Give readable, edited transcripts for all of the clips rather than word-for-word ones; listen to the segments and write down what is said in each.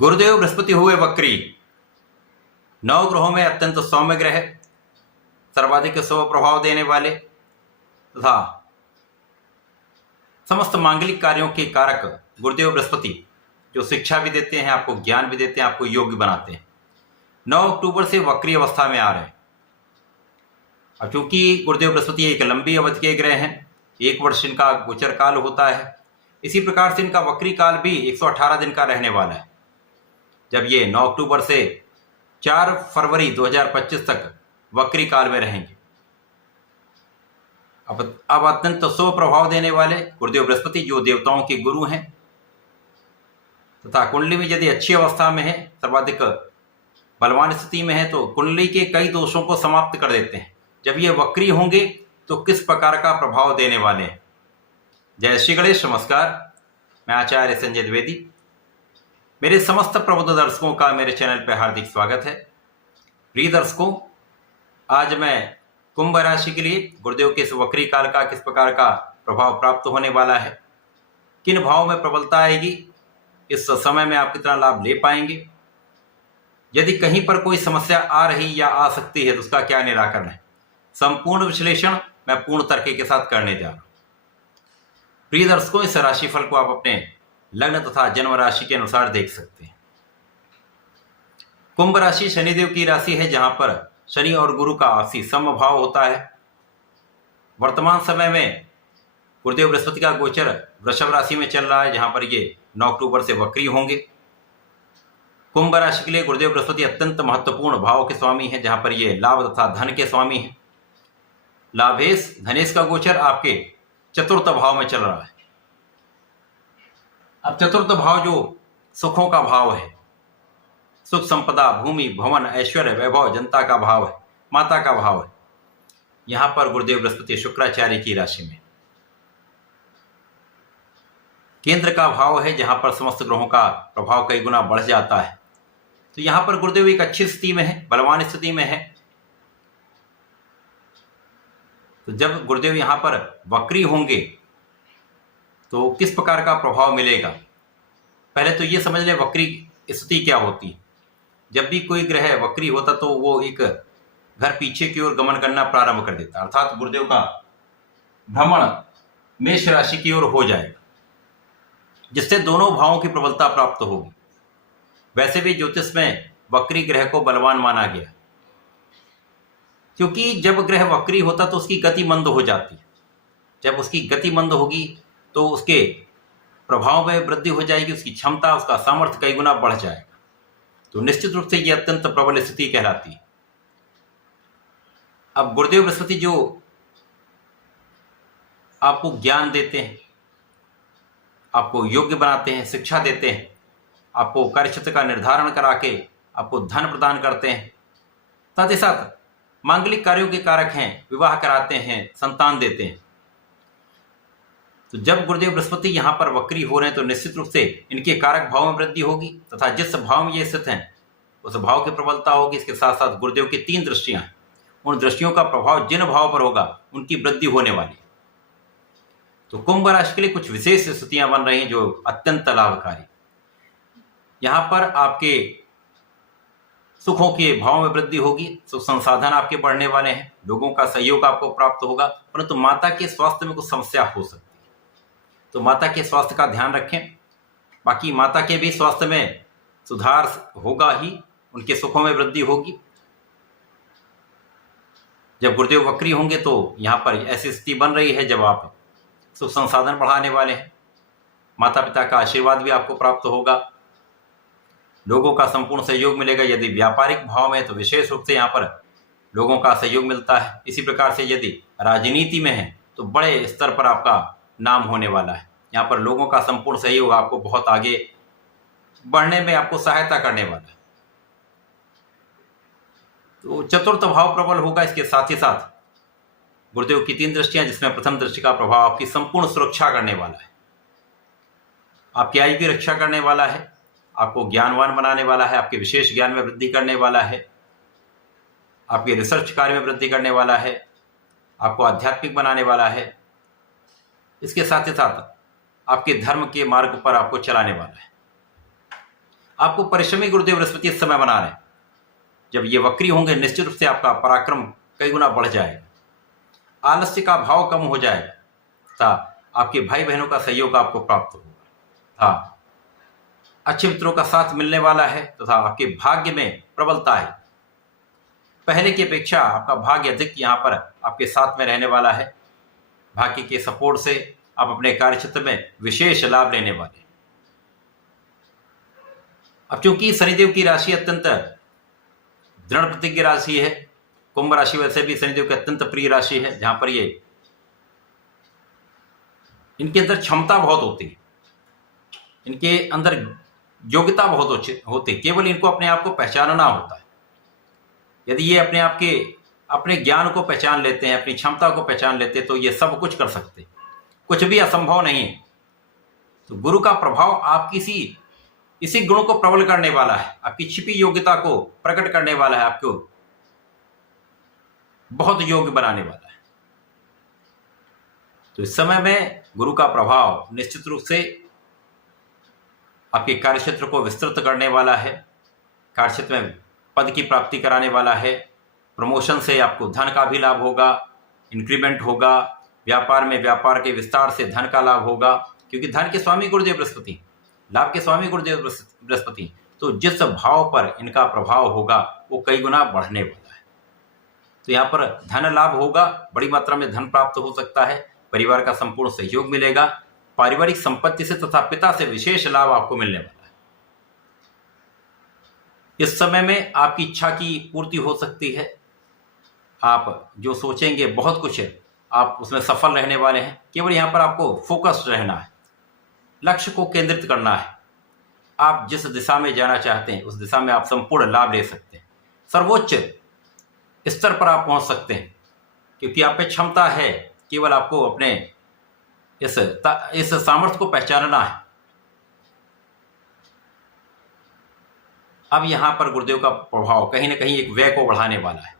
गुरुदेव बृहस्पति हुए वक्री। नौ ग्रहों में अत्यंत सौम्य ग्रह, सर्वाधिक शुभ प्रभाव देने वाले तथा समस्त मांगलिक कार्यों के कारक गुरुदेव बृहस्पति, जो शिक्षा भी देते हैं, आपको ज्ञान भी देते हैं, आपको योग्य बनाते हैं, 9 अक्टूबर से वक्री अवस्था में आ रहे हैं। अब चूंकि गुरुदेव बृहस्पति एक लंबी अवधि के ग्रह हैं, 1 वर्ष इनका गोचर काल होता है, इसी प्रकार से इनका वक्री काल भी 118 दिन का रहने वाला है। जब ये 9 अक्टूबर से 4 फरवरी 2025 तक वक्री काल में रहेंगे। अब अत्यंत शुभ प्रभाव देने वाले गुरुदेव बृहस्पति, जो देवताओं के गुरु हैं तथा कुंडली में यदि अच्छी अवस्था में है, सर्वाधिक बलवान स्थिति में है, तो कुंडली के कई दोषों को समाप्त कर देते हैं। जब ये वक्री होंगे तो किस प्रकार का प्रभाव देने वाले हैं। जय श्री गणेश, नमस्कार। मैं आचार्य संजय द्विवेदी। मेरे समस्त प्रबुद्ध दर्शकों का मेरे चैनल पर हार्दिक स्वागत है। प्रिय दर्शकों, आज मैं कुंभ राशि के लिए गुरुदेव के इस वक्री काल का किस प्रकार का प्रभाव प्राप्त होने वाला है, किन भावों में प्रबलता आएगी, इस समय में आप कितना लाभ ले पाएंगे, यदि कहीं पर कोई समस्या आ रही या आ सकती है तो उसका क्या निराकरण है, संपूर्ण विश्लेषण मैं पूर्ण तर्क के साथ करने जा रहा हूं। प्रिय दर्शकों, इस राशिफल को आप अपने लग्न तथा जन्म राशि के अनुसार देख सकते हैं। कुंभ राशि शनिदेव की राशि है, जहां पर शनि और गुरु का आपसी समभाव होता है। वर्तमान समय में गुरुदेव बृहस्पति का गोचर वृषभ राशि में चल रहा है, जहां पर ये 9 अक्टूबर से वक्री होंगे। कुंभ राशि के लिए गुरुदेव बृहस्पति अत्यंत महत्वपूर्ण भाव के स्वामी हैं, जहां पर ये लाभ तथा धन के स्वामी हैं। लाभेश धनेश का गोचर आपके चतुर्थ भाव में चल रहा है। अब चतुर्थ भाव जो सुखों का भाव है, सुख संपदा, भूमि, भवन, ऐश्वर्य, वैभव, जनता का भाव है, माता का भाव है। यहां पर गुरुदेव बृहस्पति शुक्राचार्य की राशि में केंद्र का भाव है, जहां पर समस्त ग्रहों का प्रभाव कई गुना बढ़ जाता है। तो यहां पर गुरुदेव एक अच्छी स्थिति में है, बलवान स्थिति में है। तो जब गुरुदेव यहां पर वक्री होंगे तो किस प्रकार का प्रभाव मिलेगा, पहले तो ये समझ लें वक्री स्थिति क्या होती है। जब भी कोई ग्रह वक्री होता तो वो एक घर पीछे की ओर गमन करना प्रारंभ कर देता, अर्थात गुरुदेव का भ्रमण मेष राशि की ओर हो जाएगा, जिससे दोनों भावों की प्रबलता प्राप्त होगी। वैसे भी ज्योतिष में वक्री ग्रह को बलवान माना गया, क्योंकि जब ग्रह वक्री होता तो उसकी गति मंद हो जाती है। जब उसकी गति मंद होगी तो उसके प्रभाव में वृद्धि हो जाएगी, उसकी क्षमता, उसका सामर्थ्य कई गुना बढ़ जाएगा। तो निश्चित रूप से यह अत्यंत प्रबल स्थिति कहलाती है। अब गुरुदेव बृहस्पति जो आपको ज्ञान देते हैं, आपको योग्य बनाते हैं, शिक्षा देते हैं, आपको कार्यक्षेत्र का निर्धारण करा के आपको धन प्रदान करते हैं, साथ ही साथ मांगलिक कार्यों के कारक हैं, विवाह कराते हैं, संतान देते हैं। तो जब गुरुदेव बृहस्पति यहां पर वक्री हो रहे हैं तो निश्चित रूप से इनके कारक भाव में वृद्धि होगी तथा जिस भाव में ये स्थित हैं उस भाव की प्रबलता होगी। इसके साथ साथ गुरुदेव की 3 दृष्टियां हैं, उन दृष्टियों का प्रभाव जिन भाव पर होगा उनकी वृद्धि होने वाली। तो कुंभ राशि के लिए कुछ विशेष स्थितियां बन रही हैं जो अत्यंत लाभकारी। यहां पर आपके सुखों के भाव में वृद्धि होगी, सुख संसाधन आपके बढ़ने वाले हैं, लोगों का सहयोग आपको प्राप्त होगा, परंतु माता के स्वास्थ्य में कुछ समस्या हो सकती है। तो माता के स्वास्थ्य का ध्यान रखें। बाकी माता के भी स्वास्थ्य में सुधार होगा ही, उनके सुखों में वृद्धि होगी। जब गुरुदेव वक्री होंगे तो यहां पर ऐसी स्थिति बन रही है जब आप सुख संसाधन बढ़ाने वाले हैं, माता पिता का आशीर्वाद भी आपको प्राप्त होगा, लोगों का संपूर्ण सहयोग मिलेगा। यदि व्यापारिक भाव में तो विशेष रूप से यहाँ पर लोगों का सहयोग मिलता है। इसी प्रकार से यदि राजनीति में है तो बड़े स्तर पर आपका नाम होने वाला है। यहाँ पर लोगों का संपूर्ण सहयोग आपको बहुत आगे बढ़ने में आपको सहायता करने वाला है। तो चतुर्थ भाव प्रबल होगा। इसके साथ ही साथ गुरुदेव की 3 दृष्टियां, जिसमें प्रथम दृष्टि का प्रभाव आपकी संपूर्ण सुरक्षा करने वाला है, आपकी आयु की रक्षा करने वाला है, आपको ज्ञानवान बनाने वाला है, आपके विशेष ज्ञान में वृद्धि करने वाला है, आपके रिसर्च कार्य में वृद्धि करने वाला है, आपको आध्यात्मिक बनाने वाला है। इसके साथ ही साथ आपके धर्म के मार्ग पर आपको चलाने वाला है। आपको परिश्रमी गुरुदेव बृहस्पति इस समय बना रहे हैं। जब ये वक्री होंगे निश्चित रूप से आपका पराक्रम कई गुना बढ़ जाएगा, आलस्य का भाव कम हो जाएगा तथा आपके भाई बहनों का सहयोग आपको प्राप्त होगा तथा अच्छे मित्रों का साथ मिलने वाला है तथा आपके भाग्य में प्रबलता है। पहले की अपेक्षा आपका भाग्य अधिक यहाँ पर आपके साथ में रहने वाला है। भाग्य के सपोर्ट से आप अपने कार्यक्षेत्र में विशेष लाभ लेने वाले हैं। अब चूंकि शनिदेव की राशि अत्यंत दृढ़ प्रतिज्ञ राशि है, कुंभ राशि वैसे भी शनिदेव की अत्यंत प्रिय राशि है, जहां पर ये इनके अंदर क्षमता बहुत होती है, इनके अंदर योग्यता बहुत होती है, केवल इनको अपने आप को पहचानना होता है। यदि ये अपने ज्ञान को पहचान लेते हैं, अपनी क्षमता को पहचान लेते हैं, तो ये सब कुछ कर सकते हैं, कुछ भी असंभव नहीं है। तो गुरु का प्रभाव आपकी इसी गुणों को प्रबल करने वाला है, आपकी छिपी योग्यता को प्रकट करने वाला है, आपको बहुत योग्य बनाने वाला है। तो इस समय में गुरु का प्रभाव निश्चित रूप से आपके कार्यक्षेत्र को विस्तृत करने वाला है, कार्यक्षेत्र में पद की प्राप्ति कराने वाला है, प्रमोशन से आपको धन का भी लाभ होगा, इंक्रीमेंट होगा, व्यापार में व्यापार के विस्तार से धन का लाभ होगा, क्योंकि धन के स्वामी गुरुदेव बृहस्पति, लाभ के स्वामी गुरुदेव बृहस्पति, तो जिस भाव पर इनका प्रभाव होगा वो कई गुना बढ़ने वाला है। तो यहाँ पर धन लाभ होगा, बड़ी मात्रा में धन प्राप्त हो सकता है, परिवार का संपूर्ण सहयोग मिलेगा, पारिवारिक संपत्ति से तथा पिता से विशेष लाभ आपको मिलने वाला है। इस समय में आपकी इच्छा की पूर्ति हो सकती है, आप जो सोचेंगे बहुत कुछ है, आप उसमें सफल रहने वाले हैं। केवल यहाँ पर आपको फोकस्ड रहना है, लक्ष्य को केंद्रित करना है। आप जिस दिशा में जाना चाहते हैं उस दिशा में आप संपूर्ण लाभ ले सकते हैं, सर्वोच्च स्तर पर आप पहुंच सकते हैं, क्योंकि आप में क्षमता है, केवल आपको अपने इस सामर्थ्य को पहचानना है। अब यहां पर गुरुदेव का प्रभाव कहीं ना कहीं एक व्यय को बढ़ाने वाला है।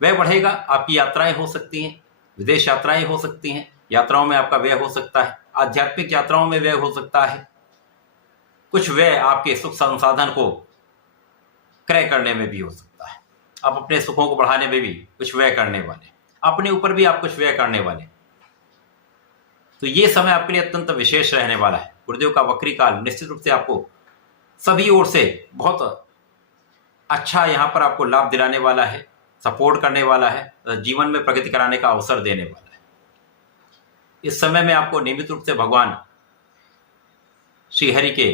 व्यय बढ़ेगा, आपकी यात्राएं हो सकती हैं, विदेश यात्राएं हो सकती हैं, यात्राओं में आपका व्यय हो सकता है, आध्यात्मिक यात्राओं में व्यय हो सकता है, कुछ व्यय आपके सुख संसाधन को क्रय करने में भी हो सकता है, आप अपने सुखों को बढ़ाने में भी कुछ व्यय करने वाले, अपने ऊपर भी आप कुछ व्यय करने वाले। तो ये समय आपके लिए अत्यंत विशेष रहने वाला है। गुरुदेव का वक्री काल निश्चित रूप से आपको सभी ओर से बहुत अच्छा यहाँ पर आपको लाभ दिलाने वाला है, सपोर्ट करने वाला है, जीवन में प्रगति कराने का अवसर देने वाला है। इस समय में आपको नियमित रूप से भगवान श्री हरि के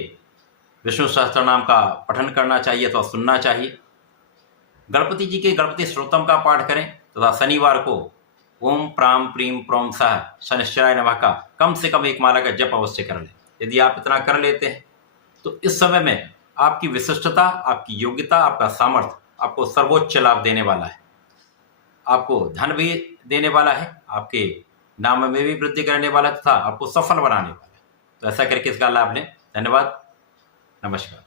विष्णु सहस्त्रनाम का पठन करना चाहिए अथवा सुनना चाहिए। गणपति जी के गणपति श्रोतम का पाठ करें तथा शनिवार को ओम प्राम प्रीम प्रोम सह शनिश्चराय नमः का कम से कम एक माला का जप अवश्य कर लें। यदि आप इतना कर लेते हैं तो इस समय में आपकी विशिष्टता, आपकी योग्यता, आपका सामर्थ्य आपको सर्वोच्च लाभ देने वाला है, आपको धन भी देने वाला है, आपके नाम में भी वृद्धि करने वाला तथा आपको सफल बनाने वाला है। तो ऐसा करके इसका लाभ लें। धन्यवाद, नमस्कार।